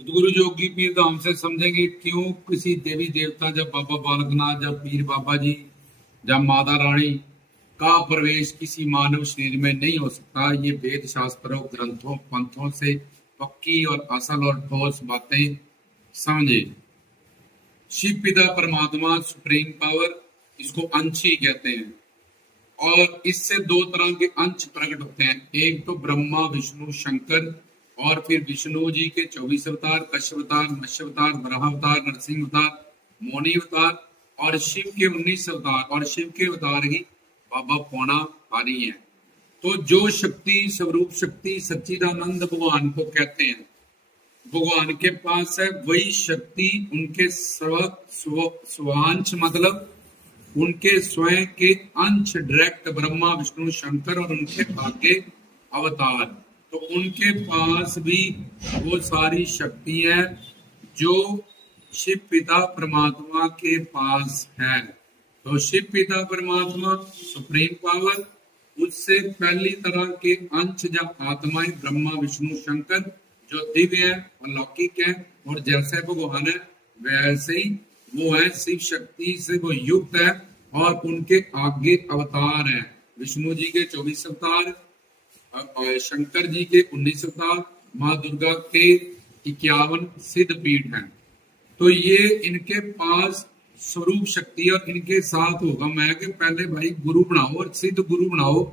सतगुरु जोगी पीर धाम से समझेंगे क्यों किसी देवी देवता जब बाबा बालकनाथ जब पीर बाबा जी जब माता रानी का प्रवेश किसी मानव शरीर में नहीं हो सकता। ये वेद शास्त्रों ग्रंथों पंथों से पक्की और असल और ठोस बातें समझे। शिव पिता परमात्मा सुप्रीम पावर, इसको अंश ही कहते हैं। और इससे दो तरह के अंश प्रकट होते हैं, एक तो ब्रह्मा विष्णु शंकर, और फिर विष्णु जी के 24 अवतार, कश्यप अवतार, मत्स्य अवतार, वराह अवतार, नरसिंह अवतार, मौनी अवतार, और शिव के 19 अवतार, और शिव के अवतार ही बाबा पौना हारी है। तो जो शक्ति स्वरूप शक्ति सच्चिदानंद भगवान को कहते हैं, भगवान के पास है वही शक्ति उनके स्वांश मतलब उनके स्वयं के अंश डायरेक्ट ब्रह्मा विष्णु शंकर और उनके आगे अवतार, तो उनके पास भी वो सारी शक्ति है जो शिव पिता परमात्मा के पास है। तो शिव पिता परमात्मा सुप्रीम पावर, उससे पहली तरह के अंश या आत्माएं ब्रह्मा विष्णु शंकर जो दिव्य है और लौकिक है, और जैसे भगवान है वैसे ही वो है, शिव शक्ति से वो युक्त है, और उनके आगे अवतार है। विष्णु जी के 24 अवतार, शंकर जी के 19 अवतार, माँ दुर्गा के 51 सिद्ध पीठ हैं। तो ये इनके पास स्वरूप शक्ति और इनके साथ होगा। मैं कि पहले भाई गुरु बनाओ और सिद्ध गुरु बनाओ,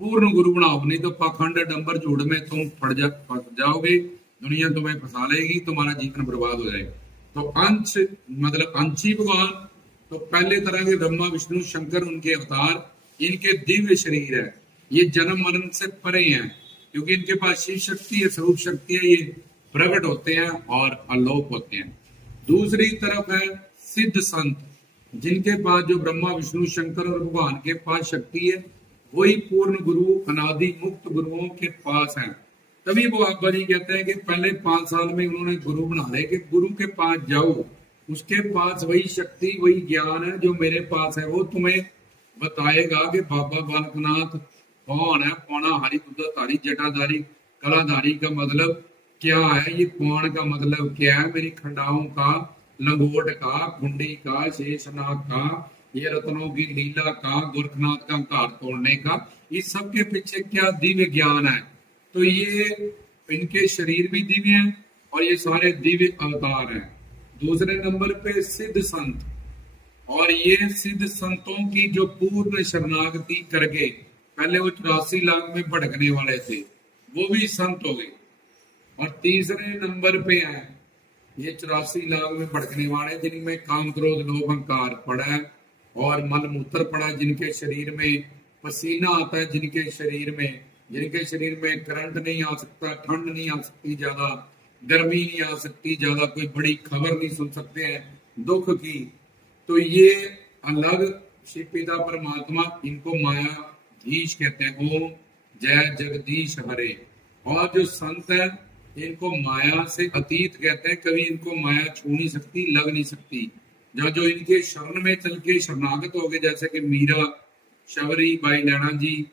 पूर्ण गुरु बनाओ, नहीं तो पाखंड डंबर जोड़ में तुम फट जाओगे, दुनिया तुम्हें फंसा लेगी, तुम्हारा जीवन बर्बाद हो जाएगा। तो अंश मतलब अंशी भगवान, तो पहले तरह के ब्रह्मा विष्णु शंकर उनके अवतार, इनके दिव्य शरीर है, ये जन्म मरण से परे हैं, क्योंकि इनके पास शिव शक्ति है, स्वरूप शक्ति है, ये प्रकट होते हैं और अलोप होते हैं। दूसरी तरफ है सिद्ध संत, जिनके पास जो ब्रह्मा विष्णु शंकर और भगवान के पास शक्ति है, वही पूर्ण गुरु अनादि मुक्त गुरुओं के पास है। तभी वो बाबा जी कहते हैं कि पहले 5 साल में उन्होंने गुरु बना ले कि गुरु के पास जाओ, उसके पास वही शक्ति वही ज्ञान है जो मेरे पास है, वो तुम्हें बताएगा कि बाबा बालकनाथ कौन है, पौना हरि उदयधारी जटाधारी कलाधारी का मतलब क्या है, ये पौन का मतलब क्या है, मेरी खंडाओं का, लंगोट का, कुंडी का, शेषनाग का, ये रत्नों की लीला का, गोरखनाथ का कार तोड़ने का, इस सब के पीछे क्या दिव्य ज्ञान है। तो ये इनके शरीर भी दिव्य हैं और ये सारे दिव्य अवतार हैं। दूसरे नंबर पे सिद्ध संत, और ये सिद्ध संतों की जो पूर्ण शरणागति करके, पहले वो 84 लाख में भटकने वाले थे, वो भी संत हो गए। और तीसरे नंबर पे है ये 84 लाख में भटकने वाले, जिनमें काम क्रोध लोभ अहंकार पड़ा है और मल मूत्र पड़ा है, जिनके शरीर में पसीना आता है, जिनके शरीर में करंट नहीं आ सकता, ठंड नहीं आ सकती, ज्यादा गर्मी नहीं आ सकती, ज्यादा कोई बड़ी खबर नहीं सुन सकते हैं दुख की। तो ये अलग शिव पिता परमात्मा, इनको मायाधीश कहते हैं, ओम जय जगदीश हरे। और जो संत है इनको माया से अतीत कहते हैं, कभी इनको माया छू नहीं सकती, लग नहीं सकती। जो इनके शरण में चल के शरणागत हो गए, जैसे कि मीरा, शबरी, भाई लैना जी,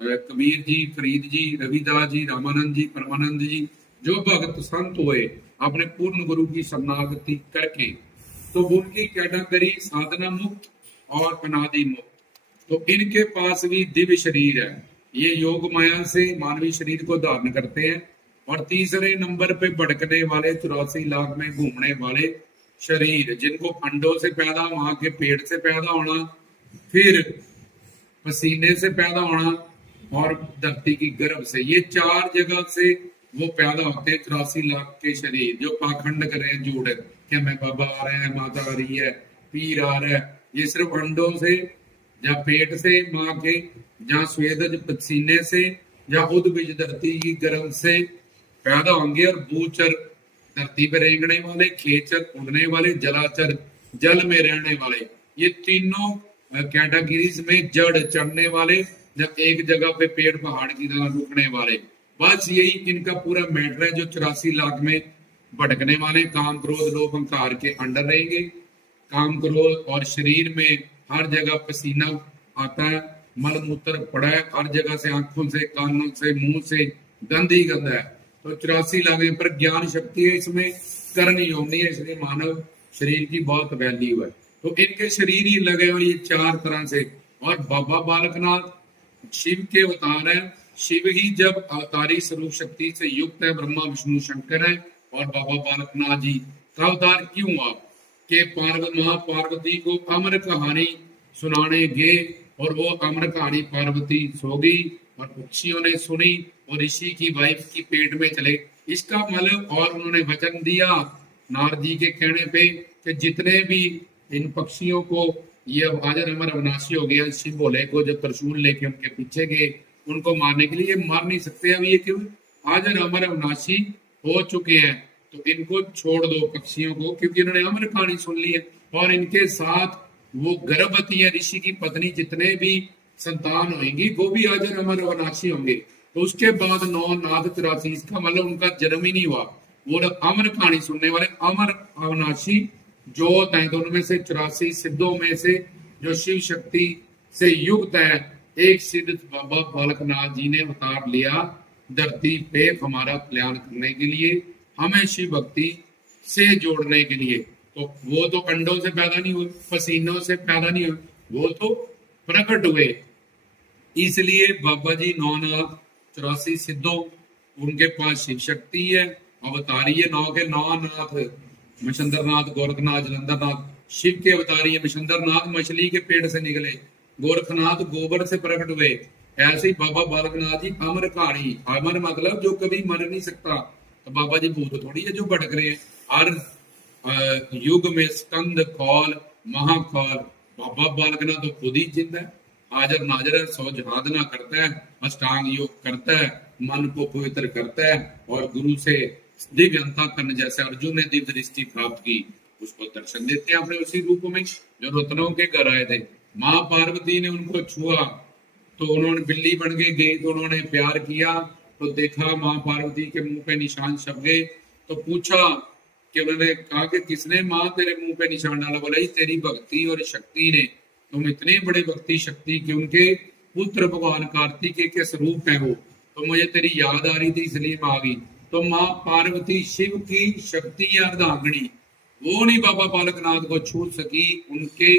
कबीर जी, फरीद जी, रविदास जी, रामानंद जी, परमानंद जी, जो भक्त संत हुए अपने पूर्ण गुरु की शरणागति करके, तो उनकी कैटेगरी साधना मुक्त और अनादि मुक्त। तो इनके पास भी दिव्य शरीर है, ये योग माया से मानवीय शरीर को धारण करते हैं। और तीसरे नंबर पे भटकने वाले 84 लाख में घूमने वाले शरीर, जिनको अंडों से पैदा, वहां के पेट से पैदा होना, फिर पसीने से पैदा होना और धरती की गर्भ से, ये 4 जगह से वो पैदा होते हैं। 84 लाख के शरीर जो पाखंड कर रहे हैं, झूठ क्या मैं बाबा आ रहे हैं, माता आ रही है, पीर आ रहा है, ये सिर्फ अंडों से या पेट से माँ के, जहाँ स्वेदज पसीने से, या उद्भिज धरती की गर्भ से पैदा होंगे। और भूचर धरती पर रेंगने वाले, खेचर उड़ने वाले, जलाचर जल में रहने वाले, ये तीनों कैटेगरीज में जड़ चढ़ने वाले, जब एक जगह पे पेड़ पहाड़ की तरह रुकने वाले, बस यही इनका पूरा मैटर है। जो 84 लाख में भटकने वाले काम क्रोध लोभ अहंकार के अंडर रहेंगे। काम क्रोध और शरीर में हर जगह पसीना आता है, मल मूत्र पड़ा है हर जगह से, आंखों से, कानों से, मुंह से गंद ही गंदा है। तो 84 लगे पर ज्ञान शक्ति है, इसमें कर्म योग नहीं है, इसलिए मानव शरीर की बहुत वैल्यू है। तो इनके शरीर ही लगे और ये 4 तरह से। और बाबा बालकनाथ शिव के अवतार है। शिव ही जब अवतारी स्वरूप शक्ति से युक्त है, ब्रह्मा विष्णु शंकर है। और बाबा बालकनाथ जी का अवतार क्यों हुआ कि पार्वती को अमर कहानी सुनाने गए और वो अमर कहानी पार्वती सो गई और पक्षियों ने सुनी और ऋषि की वाइफ की पेट में चले। इसका मतलब, और उन्होंने वचन दिया नारद जी के कहने पे कि जितने भी इन पक्षियों को ये अजर अमर अविनाशी हो गया, शिव भोले को जब त्रिशूल लेके उनके पीछे गए उनको मारने के लिए, ये मार नहीं सकते। अब ये क्यों अजर अमर अविनाशी हो चुके हैं, तो इनको छोड़ दो पक्षियों को, क्योंकि इन्होंने अमर कहानी सुन ली है। और इनके साथ वो गर्भवती है ऋषि की पत्नी, जितने भी संतान होंगी वो भी अजर अमर अविनाशी होंगे। तो उसके बाद 9 नाथ 83, इसका मतलब उनका जन्म ही नहीं हुआ। वो अमर कहानी सुनने वाले अमर अविनाशी जो होता है, दोनों में से 84 सिद्धों में से जो शिव शक्ति से युक्त है, एक सिद्ध बाबा बालकनाथ जी ने अवतार लिया धरती पे हमारा कल्याण करने के लिए, हमें शिव भक्ति से जोड़ने के लिए। तो वो तो अंडों से पैदा नहीं हुए, पसीनों से पैदा नहीं हुए, वो तो प्रकट हुए। इसलिए बाबा जी 9 नाथ 84 सिद्धों, उनके पास शिव शक्ति है, अवतारी है। 9 के 9 नाथ, मछंद्रनाथ, गोरखनाथ, जलंधरनाथ। शिव के अवतारी है मछंद्रनाथ, मछली के पेट से निकले। गोरखनाथ गोबर से प्रकट हुए। ऐसे ही बाबा बालकनाथ जी अमर कहानी, अमर मतलब जो कभी मर नहीं सकता। तो बाबा जी भूत थोड़ी है जो भटक रहे हैं। हर युग में स्कंद कौल महाकाल, बाबा बालकनाथ तो खुद ही जिंदा है, हाजर नाजर है, सौ जहादना करता है, अष्टांग योग करता है, मन को पवित्र करता है और गुरु से दिव्य अंतःकरण, जैसे अर्जुन ने दिव्य दृष्टि प्राप्त की, उसको दर्शन देते हैं अपने उसी रूप में जो रत्नों के घर आए थे। माँ पार्वती ने उनको छुआ तो उन्होंने बिल्ली बन के गई, तो उन्होंने प्यार किया तो देखा माँ पार्वती के मुंह पे निशान छप गए। तो पूछा कि उन्होंने कहा कि किसने माँ तेरे मुंह पे निशान डाला? बोला ही तेरी भक्ति और शक्ति ने। तुम इतने बड़े भक्ति शक्ति कि उनके पुत्र भगवान कार्तिकेय के स्वरूप है वो, तो मुझे तेरी याद आ रही थी इसलिए मैं आ गई। तो माँ पार्वती शिव की शक्ति अर्धांगिनी, वो नहीं बाबा बालकनाथ को छू सकी। उनके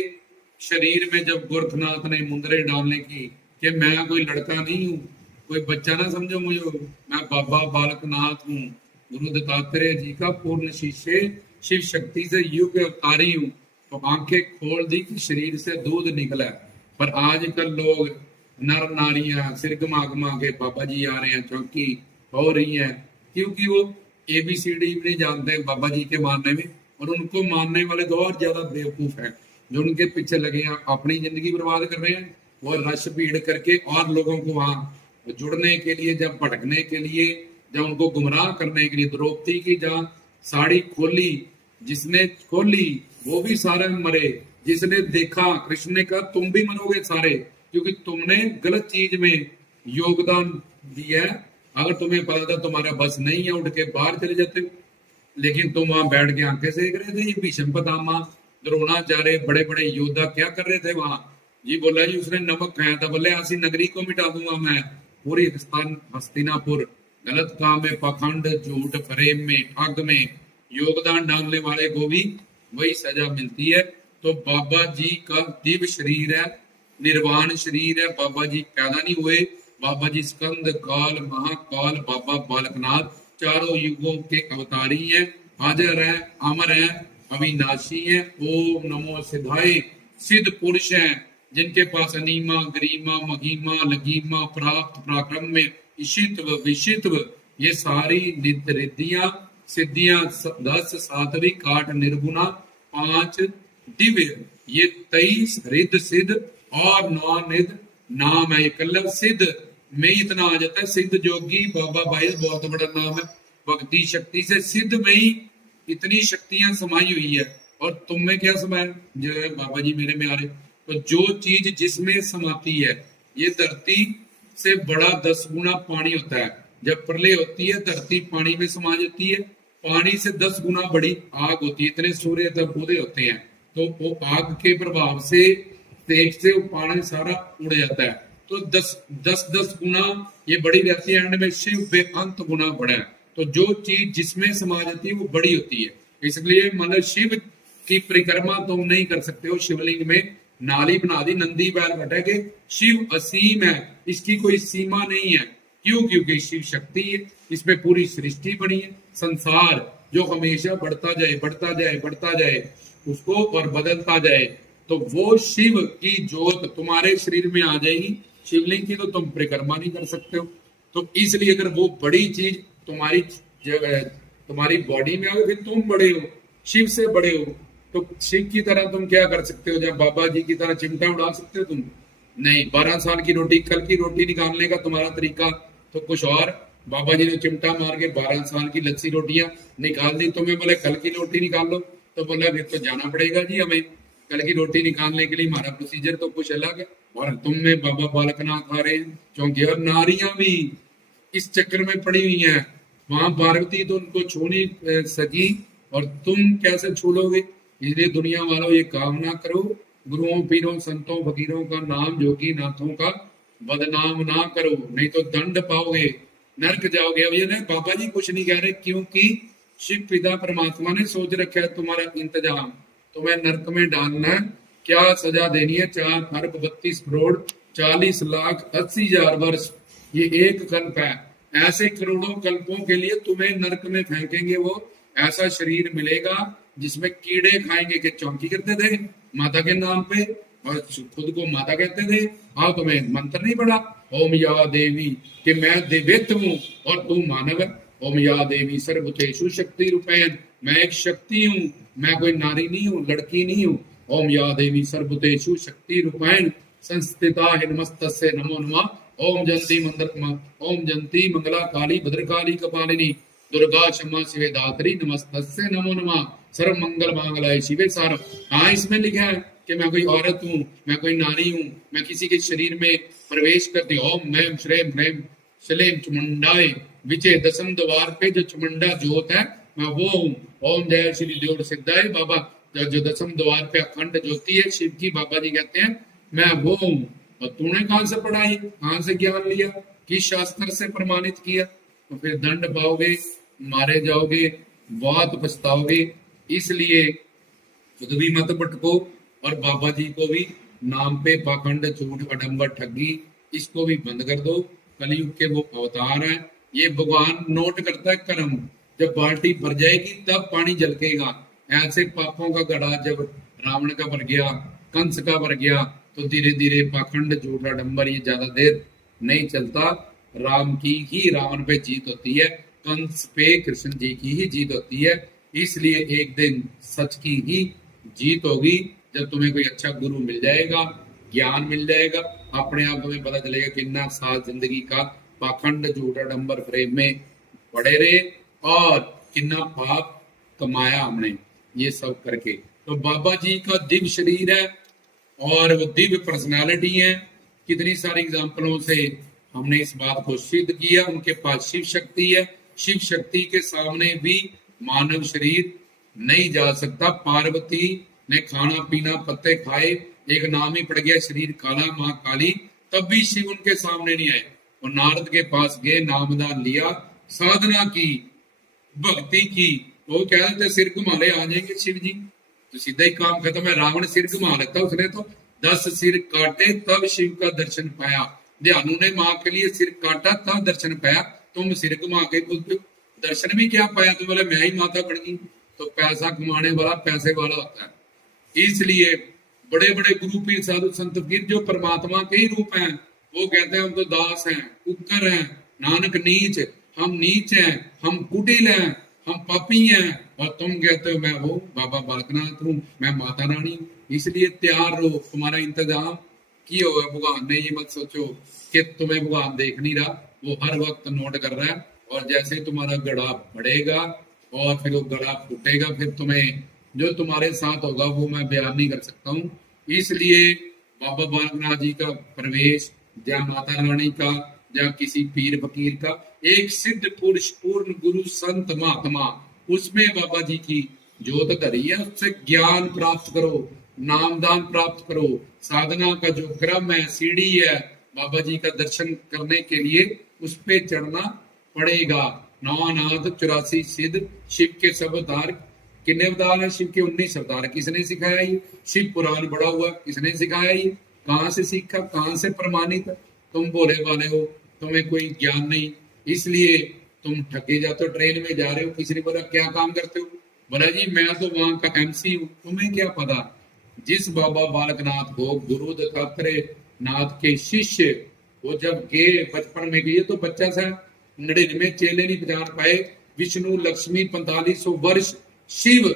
शरीर में जब गोरखनाथ ने मुंदरे डालने की कि मैं कोई लड़का नहीं हूँ, कोई बच्चा ना समझो मुझे, मैं बाबा बालकनाथ हूँ, गुरु दत्तात्रेय जी का पूर्ण शिष्य, शिव शक्ति से युग अवतारी हूँ। तो आंखें खोल दी कि शरीर से दूध निकला। पर आजकल लोग नर नारियां सिर घुमा घुमा के बाबा जी आ रहे हैं, चौकी हो रही है, क्योंकि वो ABCD भी नहीं जानते बाबा जी के मानने में। और उनको मानने वाले तो और ज्यादा बेवकूफ है जो उनके पीछे लगे हैं, अपनी जिंदगी बर्बाद कर रहे हैं। वो रश भीड़ करके और लोगों को वहां जुड़ने के लिए, जब भटकने के लिए, जब उनको गुमराह करने के लिए, द्रौपदी की जहाँ साड़ी खोली, जिसने खोली वो भी सारे मरे। जिसने देखा, कृष्ण ने कहा तुम भी मरोगे सारे, क्योंकि तुमने गलत चीज में योगदान दिया है। अगर तुम्हें पता था तुम्हारा बस नहीं है, उठ के बाहर चले जाते, लेकिन तुम वहां बैठ के आंखें सेक रहे थे। ये भीष्म पितामह, द्रोणाचार्य, बड़े बड़े योद्धा क्या कर रहे थे वहां? जी बोला जी उसने नमक खाया था, बोले ऐसी नगरी को मिटा दूंगा मैं, पूरी हस्तिनापुर। गलत काम में पाखंड, झूठ, प्रेम में, ठग में योगदान डालने वाले को भी वही सजा मिलती है। तो बाबा जी का दिव्य शरीर है, निर्वाण शरीर है। बाबा जी पैदा नहीं हुए, बाबा जी स्कंद काल महाकाल बाबा बालकनाथ चारों युगों के अवतारी हैं, हाजिर है, अमर है, अविनाशी है। ओम नमो सिद्धाय, सिद्ध पुरुष हैं जिनके पास अनिमा, गरिमा, महिमा, लघिमा, प्राप्त, पराक्रम में ईशित्व, विशित्व, ये सारी नित्य रिद्धियां, सिद्धियां, 10 सात्विक, 8 निर्गुणा, 5 दिव्य, ये 23 रिद्ध सिद्ध और 9 निध नाम है। एकलव सिद्ध में इतना आ जाता है, सिद्ध जोगी बाबा भाई बहुत बड़ा नाम है। भक्ति शक्ति से सिद्ध में ही इतनी शक्तियां समाई हुई है। और तुम में क्या समाया? जो है बाबा जी मेरे में आ रहे। तो जो चीज जिसमें समाती है, ये धरती से बड़ा 10 गुना पानी होता है। जब प्रलय होती है धरती पानी में समा जाती है, पानी से 10 गुना बड़ी आग होती है। इतने सूर्य तब उदय होते हैं, तो वो आग के प्रभाव से तेज से पानी सारा उड़ जाता है। तो 10 गुना ये बड़ी रहती है, एंड में शिव बेअंत गुना बड़ा है। तो जो चीज जिसमें समा जाती है वो बड़ी होती है। इसलिए मतलब शिव की परिक्रमा तुम नहीं कर सकते हो। शिवलिंग में नाली बना दी, नंदी बैल बैठे, शिव असीम है, इसकी कोई सीमा नहीं है। क्यों? क्योंकि शिव शक्ति है, इसमें पूरी सृष्टि बनी है, संसार जो हमेशा बढ़ता जाए बढ़ता जाए बढ़ता जाए उसको और बदलता जाए, तो वो शिव की जोत तुम्हारे शरीर में आ जाएगी। शिवलिंग की तो तुम परिक्रमा नहीं कर सकते हो। तो इसलिए अगर वो बड़ी चीज तुम्हारी तुम्हारी बॉडी में आ गई, फिर तुम बड़े हो, शिव से बड़े हो। तो शिव की तरह तुम क्या कर सकते हो? जब बाबा जी की तरह चिमटा उड़ा सकते हो तुम? नहीं। 12 साल की रोटी, कल की रोटी निकालने का तुम्हारा तरीका तो कुछ और। बाबा जी ने चिमटा मार के 12 साल की लच्छी रोटियां निकाल दी, तुम्हें बोले कल की रोटी निकाल लो, तो बोला फिर तो जाना पड़ेगा जी हमें, कल की रोटी निकालने के लिए हमारा प्रोसीजर तो कुछ अलग है। और तुम में बाबा बालकनाथ आ रहे हैं, क्योंकि और नारियां भी इस चक्कर में पड़ी हुई हैं। वहां पार्वती तो उनको छू नहीं सकी, और तुम कैसे छू लोगे? इसलिए दुनिया वालों ये काम ना करो, गुरुओं पीरों संतों फकीरों का नाम जोगी नाथों का बदनाम ना करो, नहीं तो दंड पाओगे, नरक जाओगे। अब ये ना बाबा जी कुछ नहीं कह रहे, क्योंकि शिव पिता परमात्मा ने सोच रखा है तुम्हारा इंतजाम, तुम्हें नरक में डालना है। क्या सजा देनी है? 4 अरब 32 करोड़ 40 लाख 80 हजार वर्ष, ये एक कल्प है। ऐसे करोड़ों कल्पों के लिए तुम्हें नरक में फेंकेंगे। वो ऐसा शरीर मिलेगा जिसमें कीड़े खाएंगे। के चौंकी करते थे माता के नाम पे और खुद को माता कहते थे। हाँ, तुम्हें मंत्र नहीं पड़ा? ओम या देवी, कि मैं देवित हूँ और तू मानव है। ओम या देवी सर्वभूतेषु शक्ति रूपेण, मैं एक शक्ति हूँ, मैं कोई नारी नहीं हूँ, लड़की नहीं हूँ। ओम या देवी सर्वभूतेषु शक्ति रूपेण संस्थिता हिनमस्तस्यै नमो नमः। ओम जंती मंगला काली भद्रकाली कपालिनी दुर्गा क्षमा शिवे धात्री नमस्तस्यै नमो नमः। सर्व मंगल मांगलाय शिवे सारम। हाँ, इसमें लिखा है कि मैं कोई औरत हूँ, मैं कोई नारी हूँ, मैं किसी के शरीर में प्रवेश करती हूँ। ओम मैम श्रेम ह्रेम शलेम चुमुंडाए, विजय दशम द्वार पे जो चुमुंडा जोत है मैं वो हूँ। ओम जय श्री देव सिद्धाय बाबा, जो दशम द्वार पे अखंड ज्योति है शिव की, बाबा जी कहते हैं मैं वो हूँ। और तूने कहां से पढ़ाई, कहां से ज्ञान लिया, किस शास्त्र से प्रमाणित किया? तो फिर दंड पाओगे, मारे जाओगे, बहुत पछताओगे। इसलिए खुद भी मत भटको और बाबा जी को भी नाम पे पाखंड झूठ अडंबर ठगी इसको भी बंद कर दो। कलयुग के वो अवतार है, ये भगवान नोट करता है कर्म। जब बाल्टी भर जाएगी तब पानी झलकेगा। ऐसे पापों का घड़ा जब रावण का भर गया, कंस का भर गया, तो धीरे धीरे पाखंड झूठ अडंबर ये ज्यादा देर नहीं चलता। राम की ही रावण पे जीत होती है, कंस पे कृष्ण जी की ही जीत होती है। इसलिए एक दिन सच की ही जीत होगी, जब तुम्हें कोई अच्छा गुरु मिल जाएगा, ज्ञान मिल जाएगा, अपने आप तुम्हें पता चलेगा कितना साल जिंदगी का पाखंड झूठ अडंबर फ्रेम में पड़े रहे और कितना पाप कमाया हमने ये सब करके। तो बाबा जी का दिव्य शरीर है और वो दिव्य पर्सनालिटी है। कितनी सारी एग्जाम्पलों से हमने इस बात को सिद्ध किया। उनके पास शिव शक्ति है, शिव शक्ति के सामने भी मानव शरीर नहीं जा सकता। पार्वती ने खाना पीना पत्ते खाए, एक नाम ही पड़ गया शरीर काला, माँ काली, तब भी शिव उनके सामने नहीं आए। वो नारद के पास गए, नामदान लिया, साधना की, भक्ति की, वो कह रहे थे सिर घुमा ले आ जाएंगे शिव जी। तो सीधा ही काम खत्म है। रावण सिर घुमा लेता, उसने तो 10 सिर काटे तब शिव का दर्शन पाया। ध्यानु ने माँ के लिए सिर काटा तब दर्शन पाया। तुम सिर घुमा के बोलते हो दर्शन भी क्या पाया? तो बोले मैं ही माता बन गई। तो पैसा कमाने वाला पैसे वाला होता है। इसलिए बड़े बड़े गुरु पीर साधु संत फकीर जो परमात्मा के ही रूप हैं, वो कहते हैं हम तो दास हैं, कुकर हैं, नानक नीच, हम नीच हैं, हम कुटिल हैं, हम पापी हैं, और तुम कहते हो मैं वो बाबा बालकनाथ हूँ, मैं माता रानी हूँ। इसलिए तैयार रहो, तुम्हारा इंतजाम किया होगा भगवान ने। ये मत सोचो कि तुम्हें भगवान देख नहीं रहा, वो हर वक्त नोट कर रहा है। और जैसे तुम्हारा गड़ा बढ़ेगा और फिर वो गड़ा फूटेगा, फिर तुम्हें जो तुम्हारे साथ होगा वो मैं बयान नहीं कर सकता हूँ। इसलिए बाबा बालकनाथ जी का प्रवेश, या माता रानी का, या किसी पीर फकीर का, एक सिद्ध पुरुष पूर्ण गुरु संत महात्मा, उसमें बाबा जी की ज्योत धरी है। उससे ज्ञान प्राप्त करो, नामदान प्राप्त करो। साधना का जो क्रम है, सीढ़ी है, बाबा जी का दर्शन करने के लिए उस पे चढ़ना पड़ेगा। नौ नाथ 84 सिद्ध, शिव के सब अवतार। कितने अवतार है शिव के? 19 अवतार। किसने सिखाया ये? शिव पुराण पढ़ा हुआ, किसने सिखाया ये? कहाँ से सीखा, कहाँ से प्रमाणित? तुम भोले वाले हो, तुम्हें कोई ज्ञान नहीं, इसलिए तुम ठगे जाते हो। ट्रेन में जा रहे हो, किसी ने बोला क्या काम करते हो? बोला जी मैं तो वहां का MC हूँ। तुम्हें क्या पता? जिस बाबा बालकनाथ को गुरु दत्तात्रेय नाथ के शिष्य वो जब गए बचपन में गए तो बच्चा सा 99 चेले नहीं पहचान पाए। विष्णु लक्ष्मी 4500 वर्ष शिव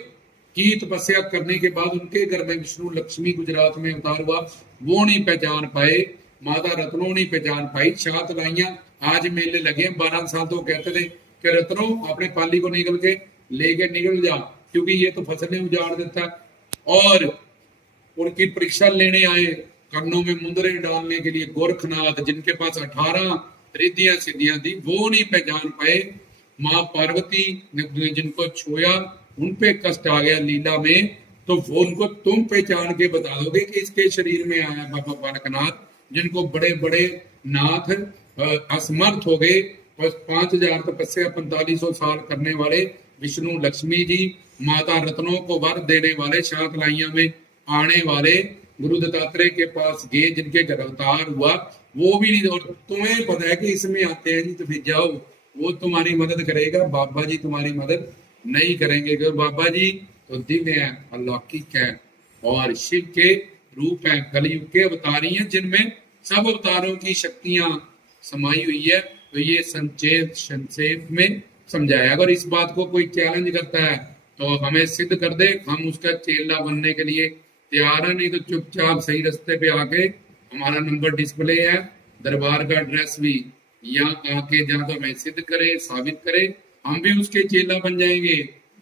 की तपस्या करने के बाद उनके घर में विष्णु लक्ष्मी गुजरात में अवतार हुआ, वो नहीं पहचान पाए। माता रत्नों नहीं पहचान पाई। सात लाइयां आज मेले लगे। 12 साल तो कहते थे कि रत्नों अपने पाली को निकल के लेके निकल जा, क्योंकि ये तो फसलें उजाड़ देता है। और उनकी परीक्षा लेने आए कर्णों में मुंदरे डालने के लिए गोरखनाथ, जिनके पास 18 रिद्धियां सिद्धियां थी, वो नहीं पहचान पाए। माँ पार्वती ने जिनको छुआ उन पे कष्ट आ गया लीला में, तो वो उनको तुम पहचान के बता दोगे कि इसके शरीर में आया बाबा बालकनाथ। जिनको बड़े बड़े नाथ असमर्थ हो गए, 5000 तपस्या 4500 साल करने वाले विष्णु लक्ष्मी जी, माता रत्नों को वर देने वाले, सात लाइया में आने वाले गुरु दत्तात्रेय के पास गए, जिनके घर अवतार हुआ, वो भी नहीं। और तुम्हें पता है कि इसमें आते हैं जी, तो फिर जाओ, वो तुम्हारी मदद करेगा, बाबा जी तुम्हारी मदद नहीं करेंगे, क्योंकि बाबा जी तो दिव्य है, अलौकिक है और शिव के रूप है, कलयुग के अवतारी हैं, जिनमें सब अवतारों की शक्तियां समाई हुई है। तो ये संक्षेप में समझाया। अगर इस बात को कोई चैलेंज करता है तो हमें सिद्ध कर दे, हम उसका चेला बनने के लिए तैयार है। नहीं तो चुपचाप सही रास्ते पे आके, हमारा नंबर डिस्प्ले है, दरबार का एड्रेस भी, यहाँ आके जहाँ तो हमें सिद्ध करे, साबित करे, हम भी उसके चेला बन जाएंगे।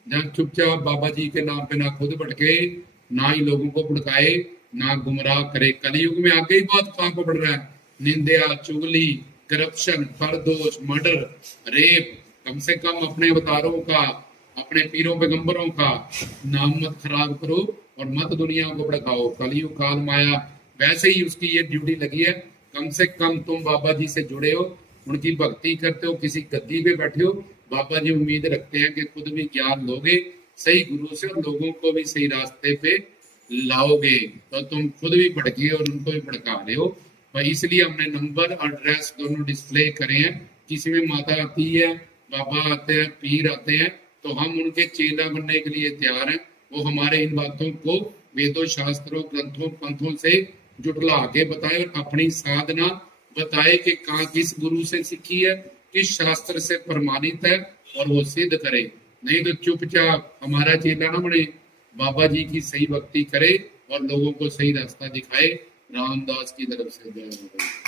जहाँ चुपचाप बाबा जी के नाम पे ना खुद भटके, ना ही लोगों को भड़काए, ना गुमराह करे। कलयुग में आगे ही बहुत कहाँ को बढ़ रहा है, निंदा, चुगली, करप्शन, फरदोष, मर्डर, रेप। कम से कम अपने अवतारों का, अपने पीरों पैगंबरों का नाम मत खराब करो और मत दुनिया को भड़काओ। कलयुग काल माया, वैसे ही उसकी ये ड्यूटी लगी है। कम से कम तुम बाबा जी से जुड़े हो, उनकी भक्ति करते हो, किसी गद्दी पे बैठे हो, बाबा जी उम्मीद रखते हैं कि खुद भी ज्ञान लोगे सही गुरु से और लोगों को भी सही रास्ते पे लाओगे। तो तुम खुद भी भड़के और उनको भी भड़का रहे हो। तो इसलिए हमने नंबर और एड्रेस दोनों डिस्प्ले करे हैं। किसी में माता आती है, बाबा आते हैं, पीर आते हैं, तो हम उनके चेला बनने के लिए तैयार हैं। वो हमारे इन बातों को वेदों, शास्त्रों, ग्रंथों, पंथों से जुटला के बताए और अपनी साधना बताए कि कहाँ किस गुरु से सीखी है, किस शास्त्र से प्रमाणित है, और वो सिद्ध करे। नहीं तो चुपचाप हमारा चेला ना बने, बाबा जी की सही भक्ति करे और लोगों को सही रास्ता दिखाए। रामदास की तरफ से जय।